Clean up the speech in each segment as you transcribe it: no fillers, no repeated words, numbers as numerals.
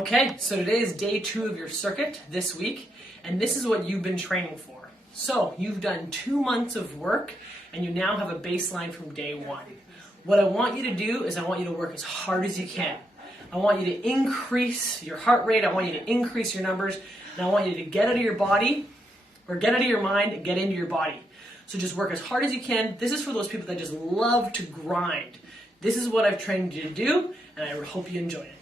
Okay, so today is day 2 of your circuit this week, and this is what you've been training for. So you've done 2 months of work, and you now have a baseline from day 1. What I want you to do is I want you to work as hard as you can. I want you to increase your heart rate, I want you to increase your numbers, and I want you to get out of your body, or get out of your mind and get into your body. So just work as hard as you can. This is for those people that just love to grind. This is what I've trained you to do, and I hope you enjoy it.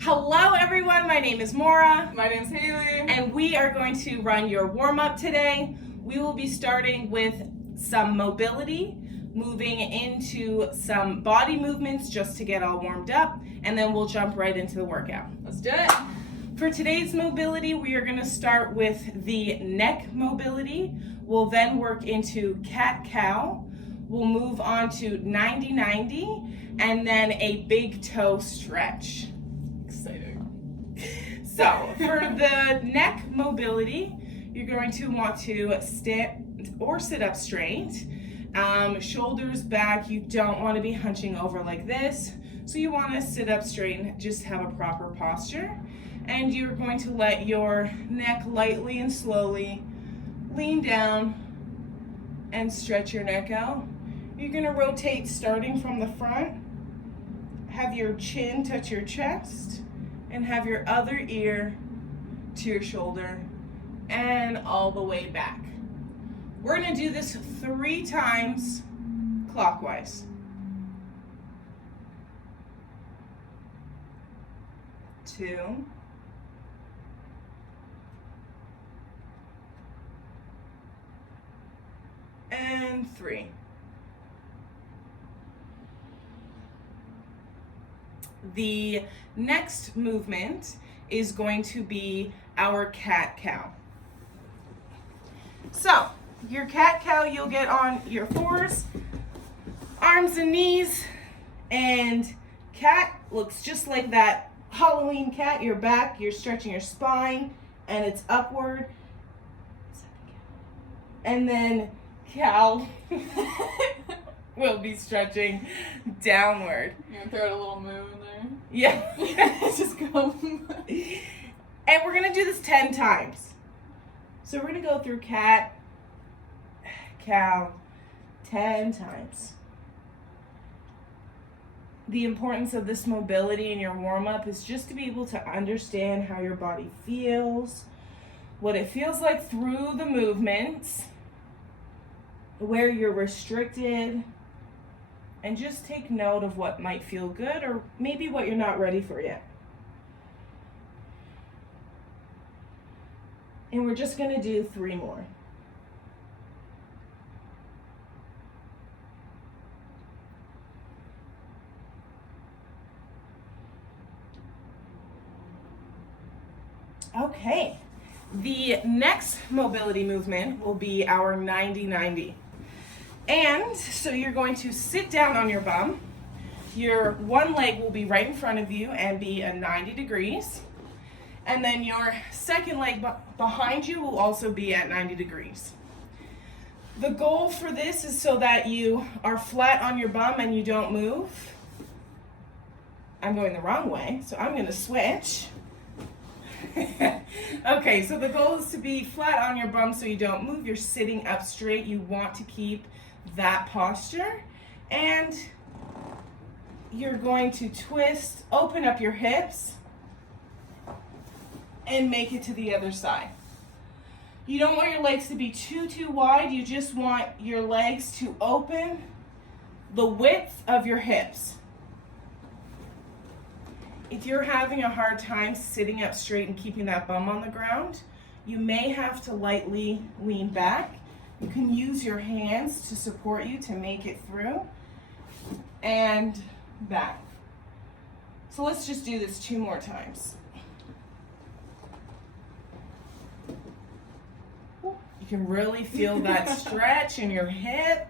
Hello everyone, my name is Maura. My name's Haley. And we are going to run your warm-up today. We will be starting with some mobility, moving into some body movements just to get all warmed up, and then we'll jump right into the workout. Let's do it. For today's mobility, we are going to start with the neck mobility. We'll then work into cat-cow. We'll move on to 90-90, and then a big toe stretch. Exciting. So for the neck mobility, you're going to want to stand or sit up straight. Shoulders back. You don't want to be hunching over like this. So you want to sit up straight and just have a proper posture. And you're going to let your neck lightly and slowly lean down and stretch your neck out. You're going to rotate starting from the front. Have your chin touch your chest and have your other ear to your shoulder and all the way back. We're going to do this 3 times clockwise. 2, and 3. The next movement is going to be our cat-cow. So, your cat-cow, you'll get on your 4s, arms and knees, and cat looks just like that Halloween cat. Your back, you're stretching your spine, and it's upward. And then cow will be stretching downward. You're gonna throw out a little moo in there? Yeah. Just go. And we're gonna do this 10 times. So we're gonna go through cat, cow, 10 times. The importance of this mobility in your warm-up is just to be able to understand how your body feels, what it feels like through the movements, where you're restricted, and just take note of what might feel good or maybe what you're not ready for yet. And we're just going to do 3 more. Okay, the next mobility movement will be our 90-90. And so you're going to sit down on your bum. Your one leg will be right in front of you and be at 90 degrees. And then your second leg behind you will also be at 90 degrees. The goal for this is so that you are flat on your bum and you don't move. I'm going the wrong way, so I'm going to switch. Okay, so the goal is to be flat on your bum so you don't move. You're sitting up straight. You want to keep that posture. And you're going to twist, open up your hips, and make it to the other side. You don't want your legs to be too wide. You just want your legs to open the width of your hips. If you're having a hard time sitting up straight and keeping that bum on the ground, you may have to lightly lean back. You can use your hands to support you to make it through and back. So let's just do this 2 more times. You can really feel that stretch in your hip.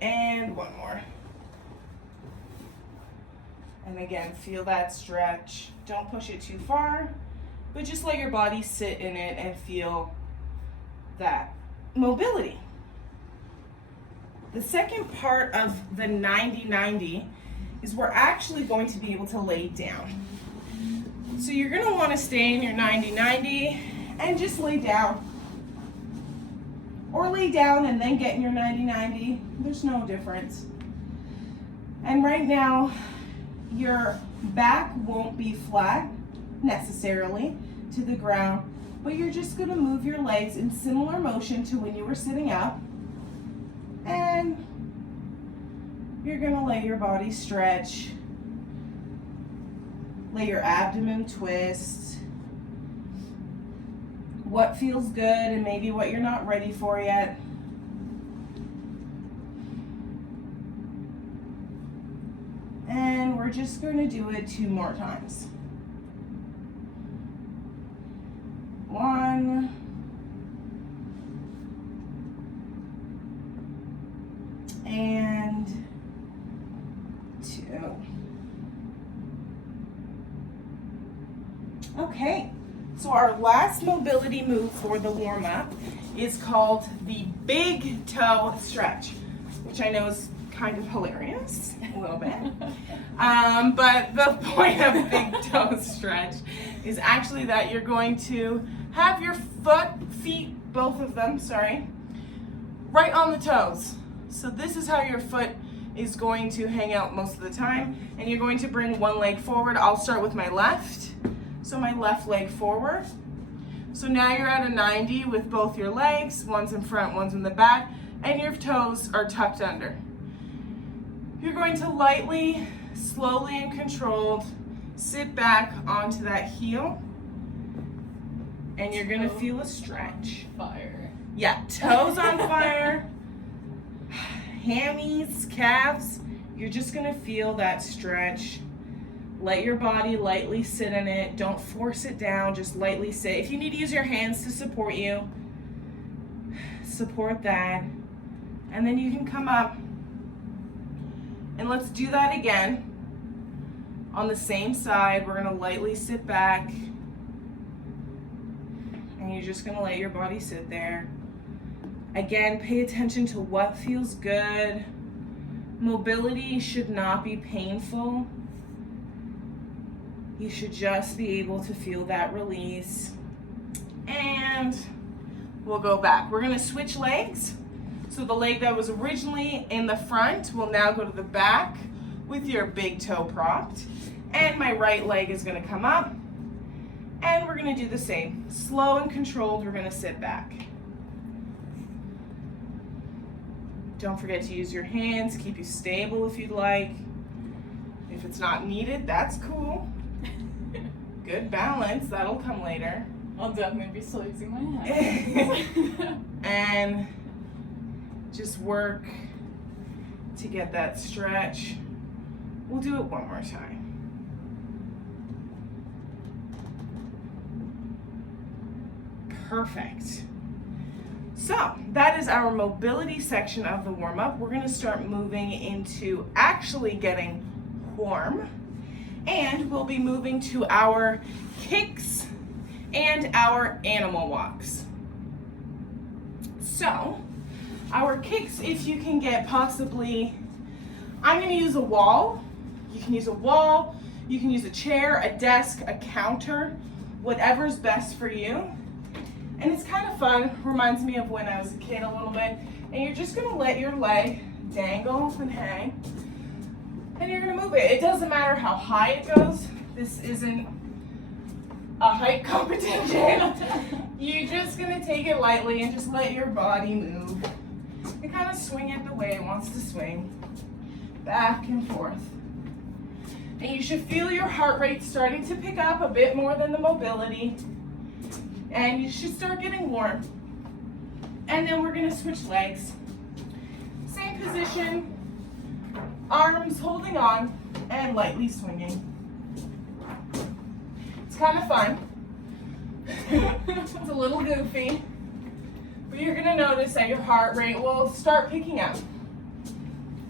And 1 more. And again, feel that stretch. Don't push it too far, but just let your body sit in it and feel that mobility. The second part of the 90-90 is we're actually going to be able to lay down. So you're going to want to stay in your 90-90 and just lay down. Or lay down and then get in your 90-90. There's no difference. And right now, your back won't be flat necessarily to the ground, but you're just going to move your legs in similar motion to when you were sitting up. And you're going to let your body stretch. Let your abdomen twist. What feels good and maybe what you're not ready for yet. And we're just going to do it 2 more times. 1. And 2. Okay, so our last mobility move for the warm-up is called the big toe stretch, which I know is kind of hilarious, a little bit. But the point of big toe stretch is actually that you're going to have your feet, both of them, right on the toes. So this is how your foot is going to hang out most of the time, and you're going to bring one leg forward. I'll start with my left. So my left leg forward. So now you're at a 90 with both your legs, one's in front, one's in the back, and your toes are tucked under. You're going to lightly, slowly and controlled sit back onto that heel, and you're gonna feel a stretch. Fire. Yeah, toes on fire, hammies, calves, you're just gonna feel that stretch. Let your body lightly sit in it. Don't force it down, just lightly sit. If you need to use your hands to support you, support that. And then you can come up. And let's do that again. On the same side, we're gonna lightly sit back. And you're just gonna let your body sit there. Again, pay attention to what feels good. Mobility should not be painful. You should just be able to feel that release. And we'll go back. We're gonna switch legs. So the leg that was originally in the front will now go to the back with your big toe propped. And my right leg is gonna come up. And we're gonna do the same. Slow and controlled, we're gonna sit back. Don't forget to use your hands, keep you stable if you'd like. If it's not needed, that's cool. Good balance, that'll come later. I'll definitely be still using my hands. And just work to get that stretch. We'll do it one more time. Perfect. So that is our mobility section of the warm-up. We're gonna start moving into actually getting warm. And we'll be moving to our kicks and our animal walks. So, our kicks, if you can get possibly, I'm gonna use a wall. You can use a wall, you can use a chair, a desk, a counter, whatever's best for you. And it's kind of fun, reminds me of when I was a kid a little bit. And you're just gonna let your leg dangle and hang. And you're gonna move it. It doesn't matter how high it goes. This isn't a height competition. You're just gonna take it lightly and just let your body move. And kind of swing it the way it wants to swing. Back and forth. And you should feel your heart rate starting to pick up a bit more than the mobility. And you should start getting warm. And then we're gonna switch legs. Same position. Arms holding on and lightly swinging. It's kind of fun. It's a little goofy, but you're gonna notice that your heart rate will start picking up.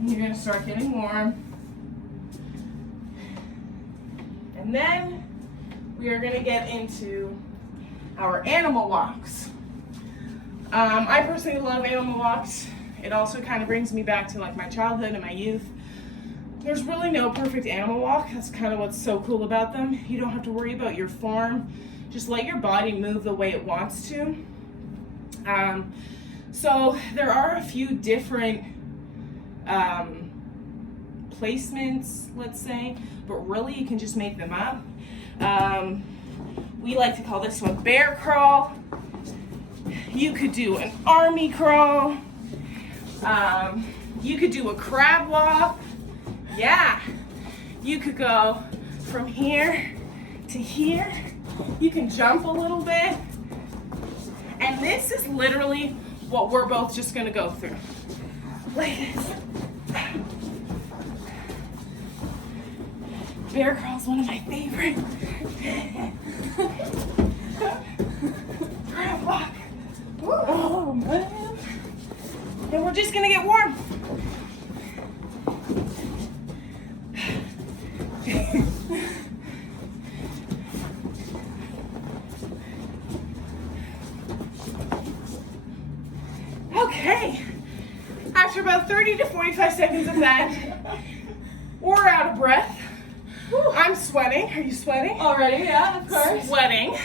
And you're gonna start getting warm. And then we are gonna get into our animal walks. I personally love animal walks. It also kind of brings me back to like my childhood and my youth. There's really no perfect animal walk. That's kind of what's so cool about them. You don't have to worry about your form. Just let your body move the way it wants to. So there are a few different placements, let's say, but really you can just make them up. We like to call this one bear crawl. You could do an army crawl. You could do a crab walk. Yeah. You could go from here to here. You can jump a little bit. And this is literally what we're both just gonna go through. Like this. Bear crawl's one of my favorite. Crab walk. Oh man. And we're just gonna get warm. Okay. After about 30 to 45 seconds of that, we're out of breath. I'm sweating. Are you sweating? Already, yeah, of course. Sweating.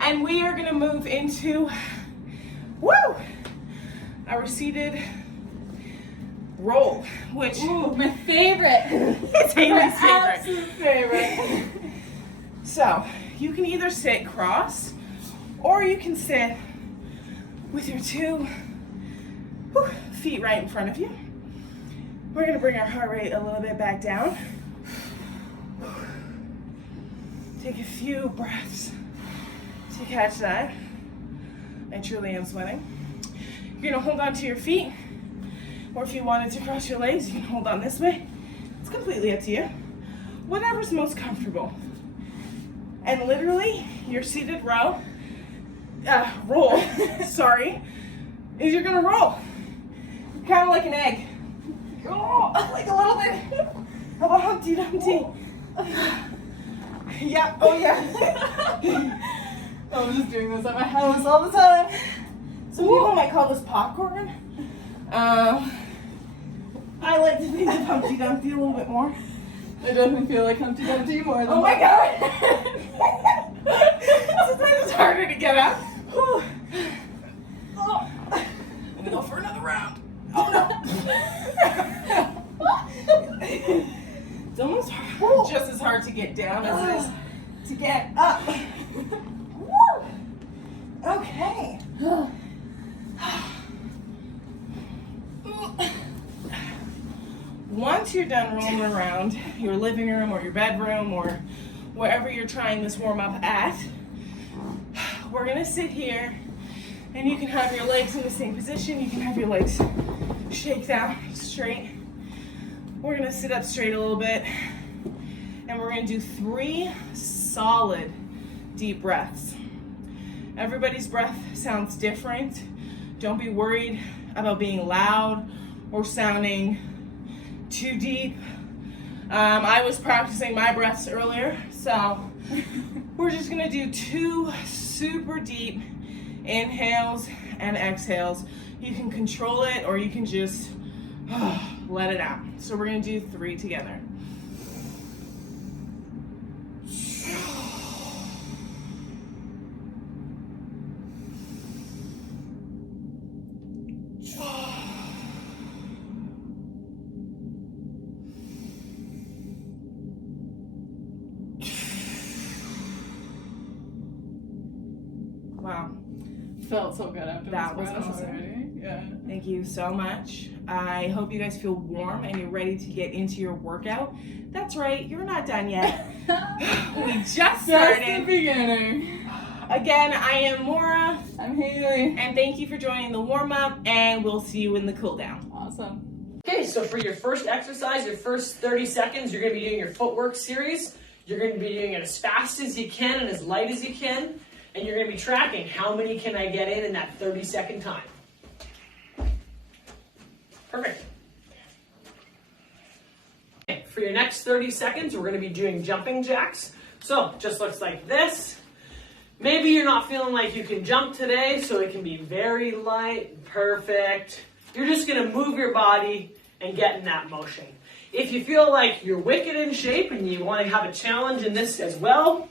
And we are gonna move into, our seated roll, which Ooh, my favorite. is Haley's favorite. Absolute favorite. So you can either sit cross or you can sit with your two feet right in front of you. We're gonna bring our heart rate a little bit back down. Take a few breaths to catch that. I truly am sweating. You're gonna hold on to your feet, or if you wanted to cross your legs, you can hold on this way. It's completely up to you. Whatever's most comfortable. And literally, your seated roll, sorry, is you're gonna roll. Kind of like an egg. Oh, like a little bit of a Humpty Dumpty. Yeah, oh yeah. I'm just doing this at my house all the time. Some people might call this popcorn. I like to think of Humpty Dumpty a little bit more. I definitely feel like Humpty Dumpty more than Oh my god! Sometimes it's harder to get up. Oh. I'm gonna go for another round. Oh no! It's almost just as hard to get down as it is to get up. Woo! Okay. Once you're done rolling around your living room or your bedroom or wherever you're trying this warm up at, we're gonna sit here and you can have your legs in the same position. You can have your legs shake down straight. We're gonna sit up straight a little bit and we're gonna do 3 solid deep breaths. Everybody's breath sounds different. Don't be worried about being loud or sounding too deep. I was practicing my breaths earlier, so we're just gonna do 2 super deep inhales and exhales. You can control it or you can just let it out. So we're gonna do 3 together. Wow. Felt so good after That this was breath awesome. already. Yeah. Thank you so much. I hope you guys feel warm and you're ready to get into your workout. That's right, you're not done yet. We just Just the started. beginning. Again, I am Maura, I'm Haley. and thank you for joining the warm-up, and we'll see you in the cool-down. Awesome. Okay, so for your first exercise, your first 30 seconds, you're going to be doing your footwork series. You're going to be doing it as fast as you can and as light as you can. And you're going to be tracking how many can I get in that 30-second time. Perfect. Okay, for your next 30 seconds, we're going to be doing jumping jacks. So just looks like this. Maybe you're not feeling like you can jump today, so it can be very light. Perfect. You're just going to move your body and get in that motion. If you feel like you're wicked in shape and you want to have a challenge in this as well,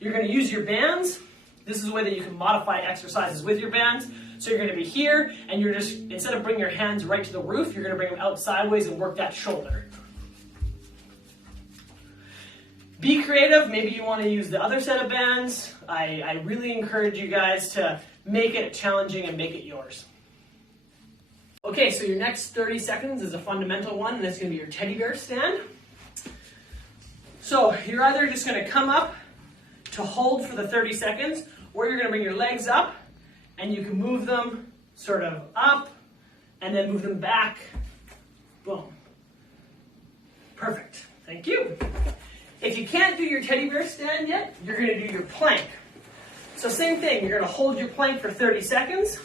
you're going to use your bands. This is a way that you can modify exercises with your bands. So you're going to be here, and you're just, instead of bringing your hands right to the roof, you're going to bring them out sideways and work that shoulder. Be creative. Maybe you want to use the other set of bands. I really encourage you guys to make it challenging and make it yours. Okay, so your next 30 seconds is a fundamental one, and it's going to be your teddy bear stand. So you're either just going to come up to hold for the 30 seconds, or you're going to bring your legs up, and you can move them sort of up, and then move them back. Boom. Perfect. Thank you. If you can't do your teddy bear stand yet, you're going to do your plank. So same thing, you're going to hold your plank for 30 seconds,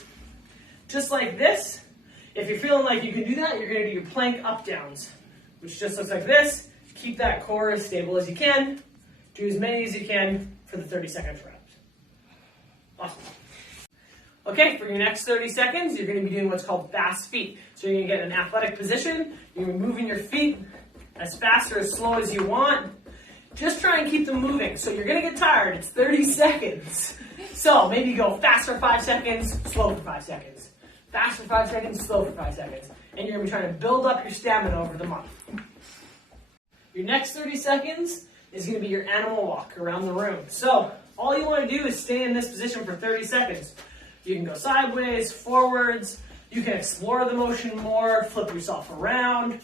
just like this. If you're feeling like you can do that, you're going to do your plank up downs, which just looks like this. Keep that core as stable as you can. Do as many as you can for the 30-second reps. Awesome. Okay, for your next 30 seconds, you're going to be doing what's called fast feet. So you're going to get in an athletic position. You're going to be moving your feet as fast or as slow as you want. Just try and keep them moving. So you're going to get tired. It's 30 seconds. So maybe go fast for 5 seconds, slow for 5 seconds. Fast for 5 seconds, slow for 5 seconds. And you're going to be trying to build up your stamina over the month. Your next 30 seconds is going to be your animal walk around the room. So all you want to do is stay in this position for 30 seconds. You can go sideways, forwards. You can explore the motion more, flip yourself around.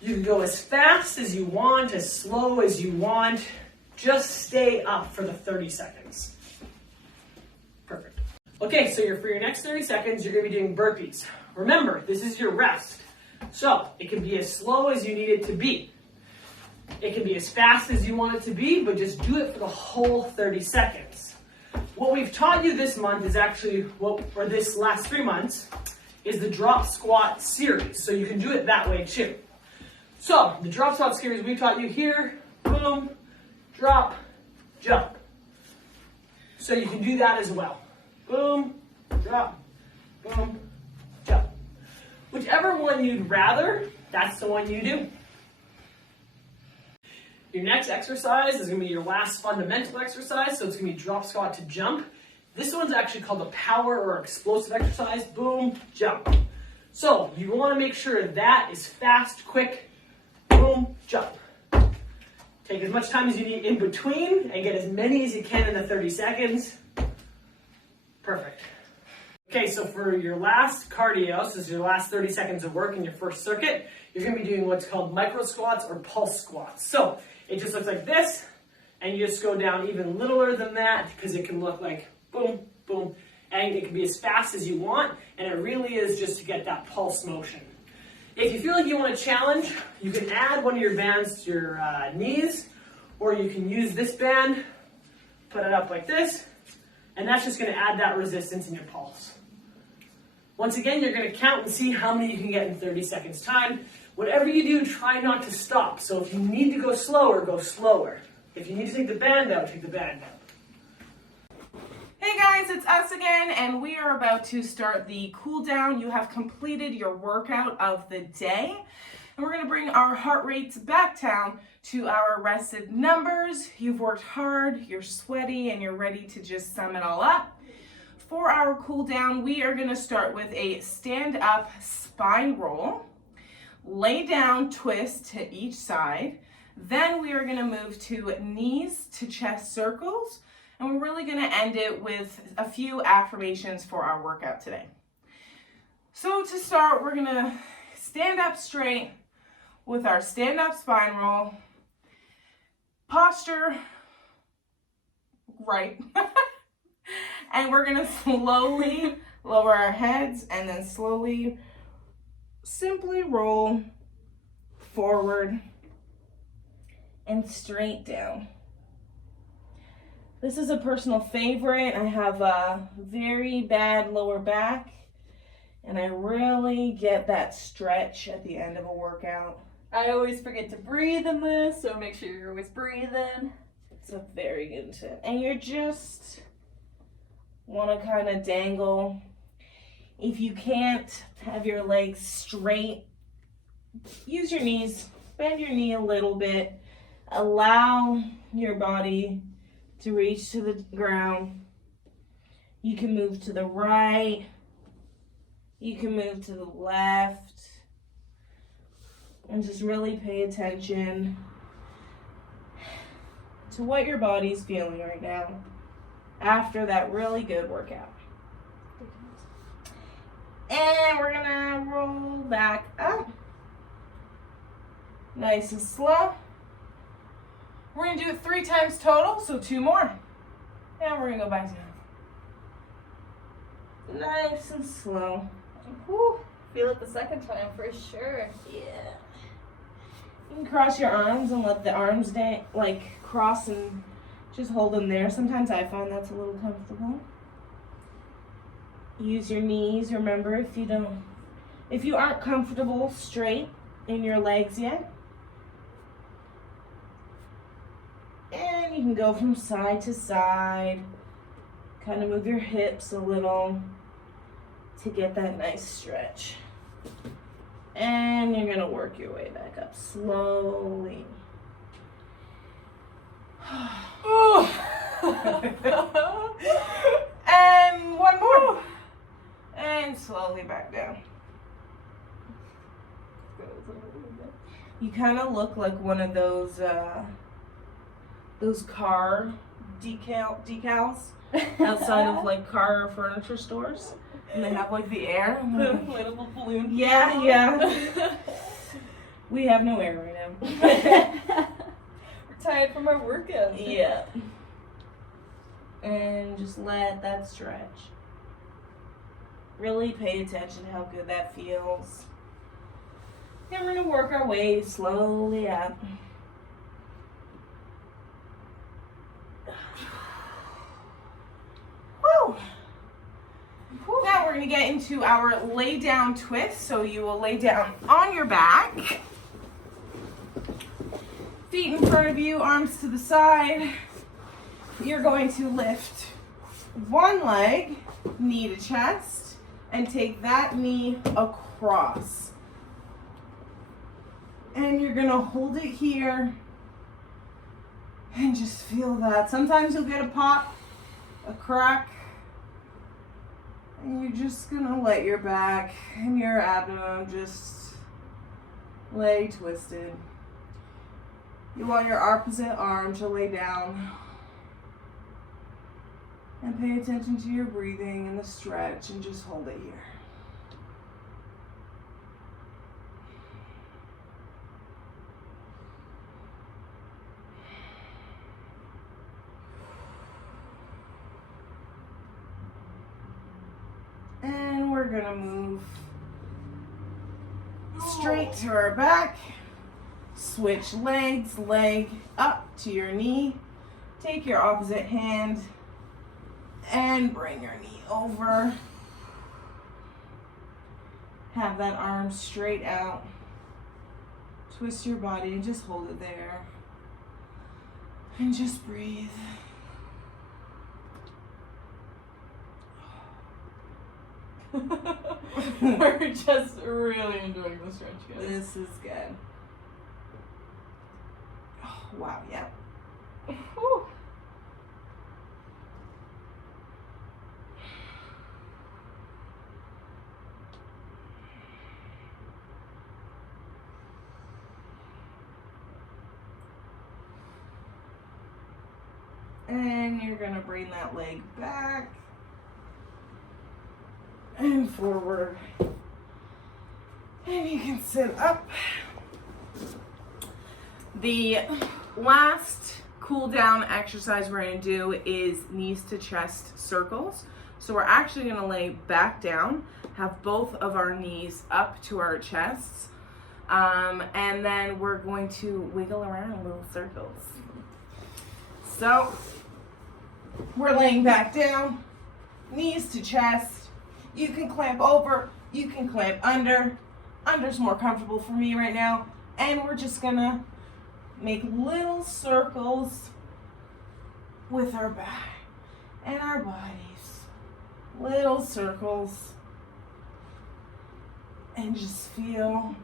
You can go as fast as you want, as slow as you want. Just stay up for the 30 seconds. Perfect. Okay, so for your next 30 seconds, you're going to be doing burpees. Remember, this is your rest. So it can be as slow as you need it to be. It can be as fast as you want it to be, but just do it for the whole 30 seconds. What we've taught you this month is actually, or this last 3 months, is the drop squat series. So you can do it that way too. So the drop squat series we've taught you here, boom, drop, jump. So you can do that as well. Boom, drop, boom, jump. Whichever one you'd rather, that's the one you do. Your next exercise is going to be your last fundamental exercise, so it's going to be drop squat to jump. This one's actually called a power or explosive exercise. Boom, jump. So you want to make sure that is fast, quick, boom, jump. Take as much time as you need in between and get as many as you can in the 30 seconds. Perfect. Okay, so for your last cardio, so this is your last 30 seconds of work in your first circuit, you're going to be doing what's called micro squats or pulse squats. So it just looks like this, and you just go down even littler than that because it can look like boom, boom, and it can be as fast as you want, and it really is just to get that pulse motion. If you feel like you want a challenge, you can add one of your bands to your knees, or you can use this band, put it up like this, and that's just going to add that resistance in your pulse. Once again, you're going to count and see how many you can get in 30 seconds time. Whatever you do, try not to stop. So if you need to go slower, go slower. If you need to take the band out, take the band out. Hey guys, it's us again, and we are about to start the cool down. You have completed your workout of the day, and we're going to bring our heart rates back down to our rested numbers. You've worked hard, you're sweaty, and you're ready to just sum it all up. For our cool down, we are going to start with a stand up spine roll, lay down twist to each side. Then we are going to move to knees to chest circles, and we're really going to end it with a few affirmations for our workout today. So to start, we're going to stand up straight with our stand up spine roll, posture right. And we're going to slowly lower our heads and then slowly, simply roll forward and straight down. This is a personal favorite. I have a very bad lower back, and I really get that stretch at the end of a workout. I always forget to breathe in this, so make sure you're always breathing. It's a very good tip. And you're just want to kind of dangle If you can't have your legs straight, use your knees, bend your knee a little bit, allow your body to reach to the ground. You can move to the right, you can move to the left, and just really pay attention to what your body's feeling right now after that really good workout. And we're gonna roll back up. Nice and slow. We're gonna do it 3 times total, so 2 more. And we're gonna go back down. Nice and slow. Whew. Feel it the second time for sure. Yeah. You can cross your arms and let the arms cross and just hold them there. Sometimes I find that's a little comfortable. Use your knees. Remember, if you aren't comfortable straight in your legs yet, and you can go from side to side, kind of move your hips a little to get that nice stretch. And you're gonna work your way back up slowly. And 1 more. And slowly back down. You kind of look like one of those car decals outside of like car or furniture stores, and they have like the air, the inflatable balloon. Yeah. We have no air right now. We're tired from our workout. Yeah. And just let that stretch. Really pay attention to how good that feels. And we're gonna work our way slowly up. Woo! Now we're gonna get into our lay down twist. So you will lay down on your back. Feet in front of you, arms to the side. You're going to lift one leg, knee to chest, and take that knee across. And you're gonna hold it here and just feel that. Sometimes you'll get a pop, a crack, and you're just gonna let your back and your abdomen just lay twisted. You want your opposite arm to lay down. And pay attention to your breathing and the stretch and just hold it here. And we're gonna move straight to our back. Switch legs, leg up to your knee. Take your opposite hand and bring your knee over. Have that arm straight out. Twist your body and just hold it there. And just breathe. We're just really enjoying the stretch, guys. This is good. Oh, wow, yeah. Whew. And you're gonna bring that leg back and forward. And you can sit up. The last cool down exercise we're gonna do is knees to chest circles. So we're actually gonna lay back down, have both of our knees up to our chests, and then we're going to wiggle around in little circles. So we're laying back down, knees to chest. You can clamp over, you can clamp under. Under's more comfortable for me right now. And we're just gonna make little circles with our back and our bodies. Little circles And just feel.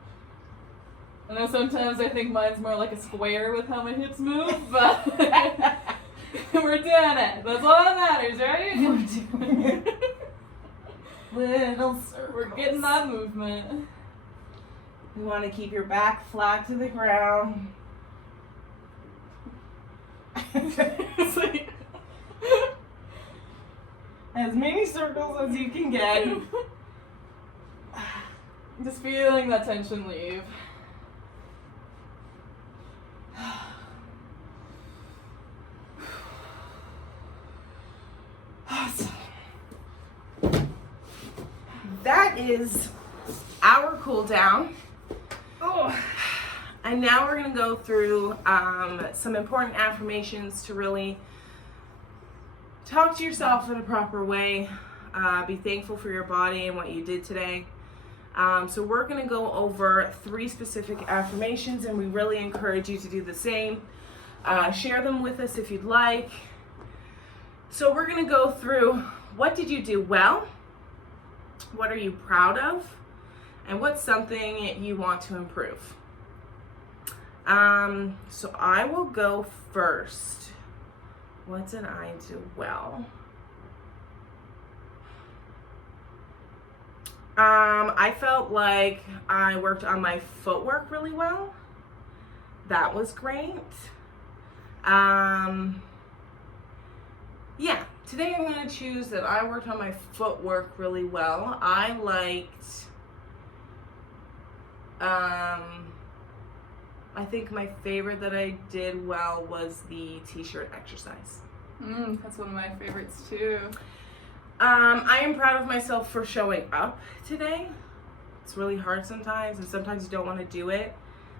I know sometimes I think mine's more like a square with how my hips move, but we're doing it. That's all that matters, right? We're doing it. Little circles. We're getting that movement. You want to keep your back flat to the ground. It's like, As many circles as you can get. just feeling that tension leave. Awesome. That is our cool down. Oh. And now we're going to go through some important affirmations to really talk to yourself in a proper way. Be thankful for your body and what you did today. So we're going to go over 3 specific affirmations, and we really encourage you to do the same. Share them with us if you'd like. So we're going to go through, what did you do well? What are you proud of? And what's something you want to improve? So I will go first. What did I do well? I felt like I worked on my footwork really well. That was great. Yeah, today I'm going to choose that I worked on my footwork really well. I liked, I think my favorite that I did well was the t-shirt exercise. That's one of my favorites too. I am proud of myself for showing up today. It's really hard sometimes, and sometimes you don't want to do it,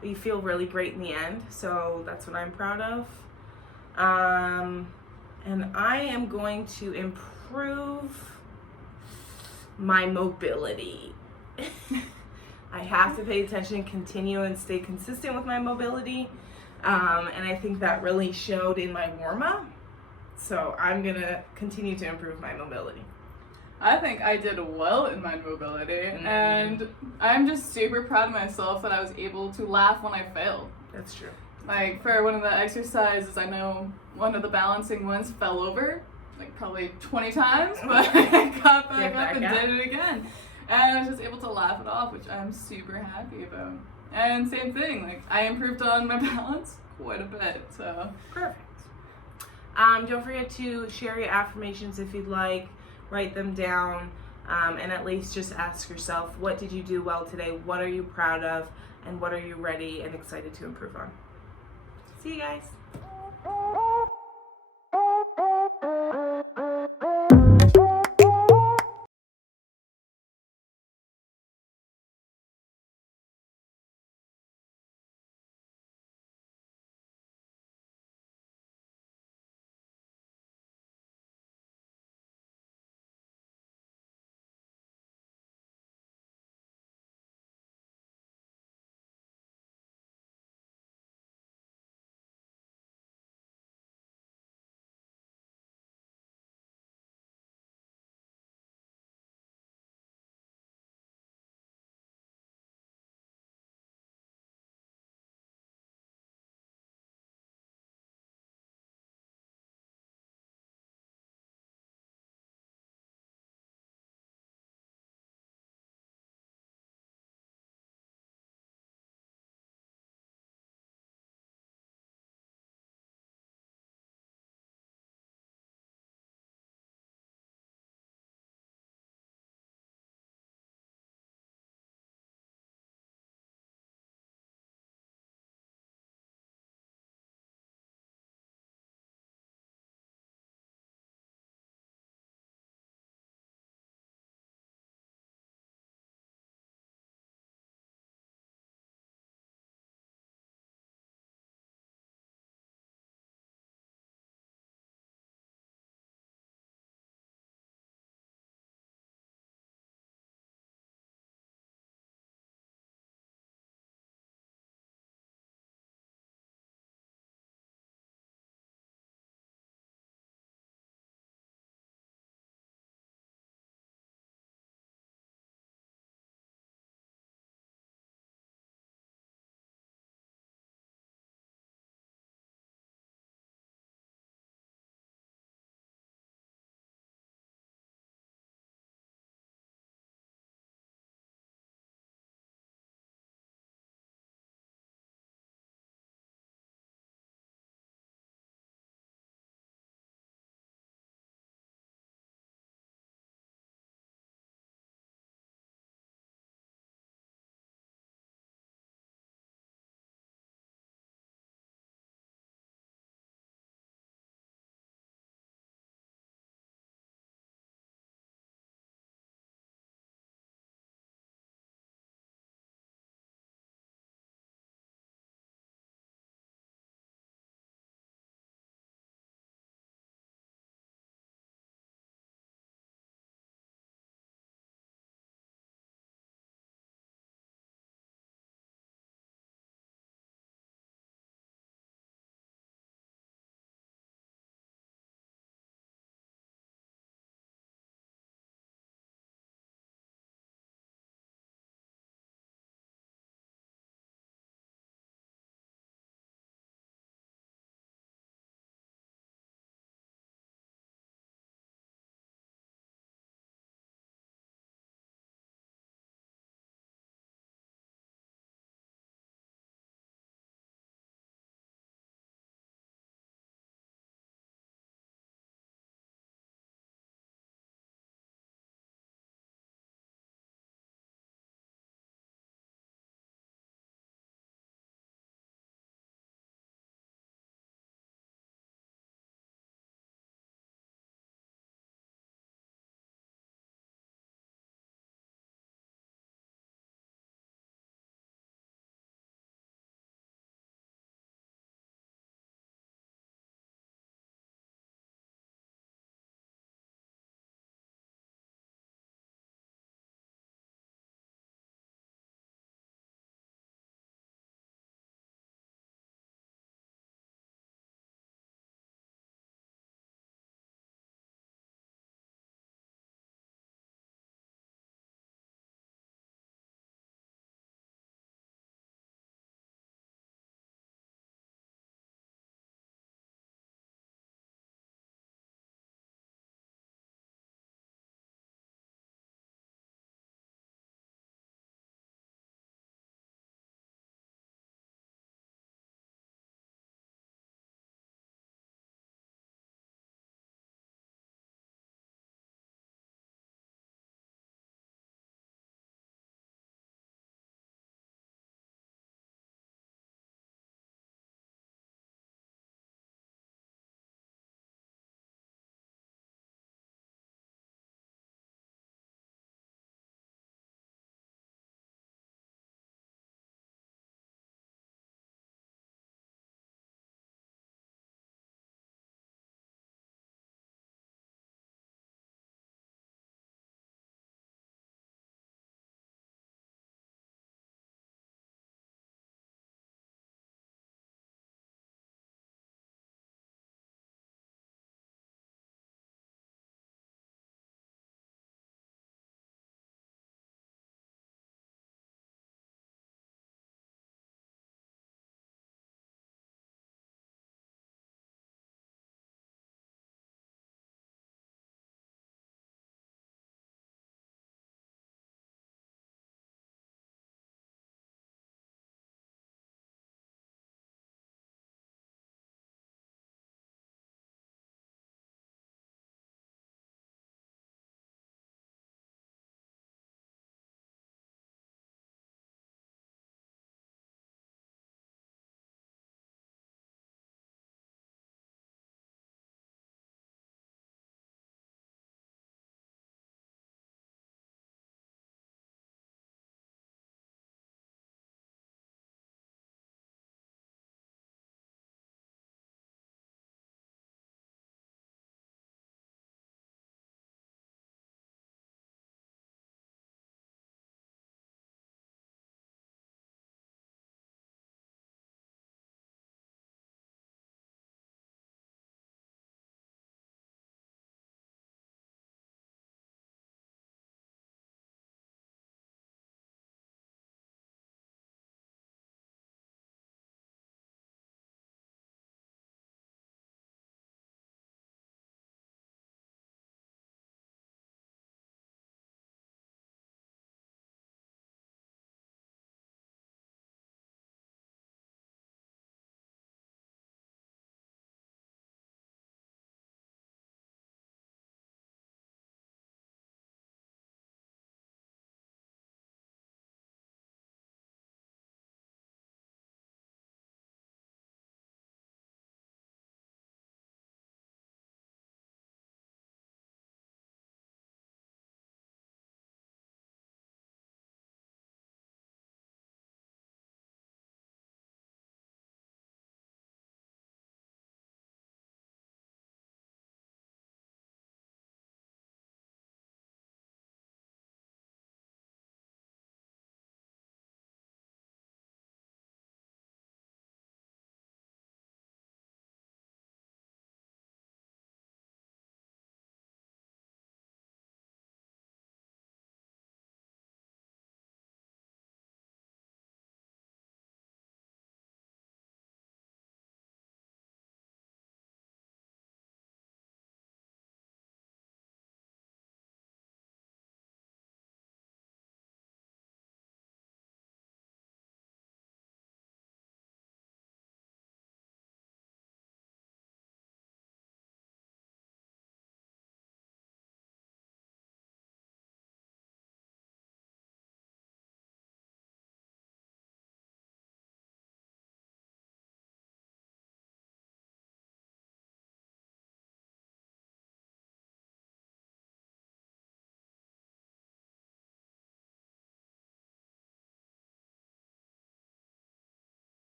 but you feel really great in the end. So that's what I'm proud of. And I am going to improve my mobility. I have to pay attention and continue and stay consistent with my mobility. And I think that really showed in my warm-up. So I'm going to continue to improve my mobility. I think I did well in my mobility, and I'm just super proud of myself that I was able to laugh when I failed. That's true. Like, for one of the exercises, I know one of the balancing ones fell over, like probably 20 times, but I got back up and did it again. And I was just able to laugh it off, which I'm super happy about. And same thing, like, I improved on my balance quite a bit, so. Perfect. Don't forget to share your affirmations if you'd like. Write them down, and at least just ask yourself, what did you do well today? What are you proud of? And what are you ready and excited to improve on? See you guys.